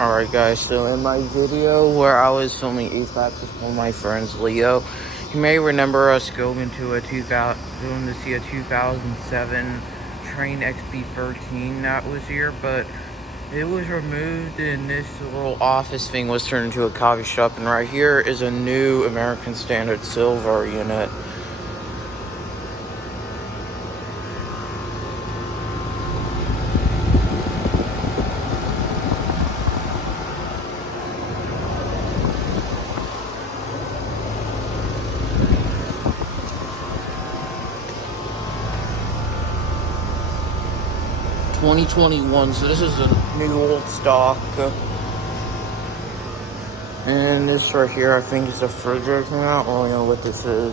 Alright guys, so in my video where I was filming ASAP with one of my friends, Leo, you may remember us going to see a 2007 Train XB13 that was here, but it was removed and this little office thing was turned into a coffee shop, and right here is a new American Standard Silver unit. (2021), so this is a new old stock. And this right here, I think is a refrigerator. I don't really know what this is.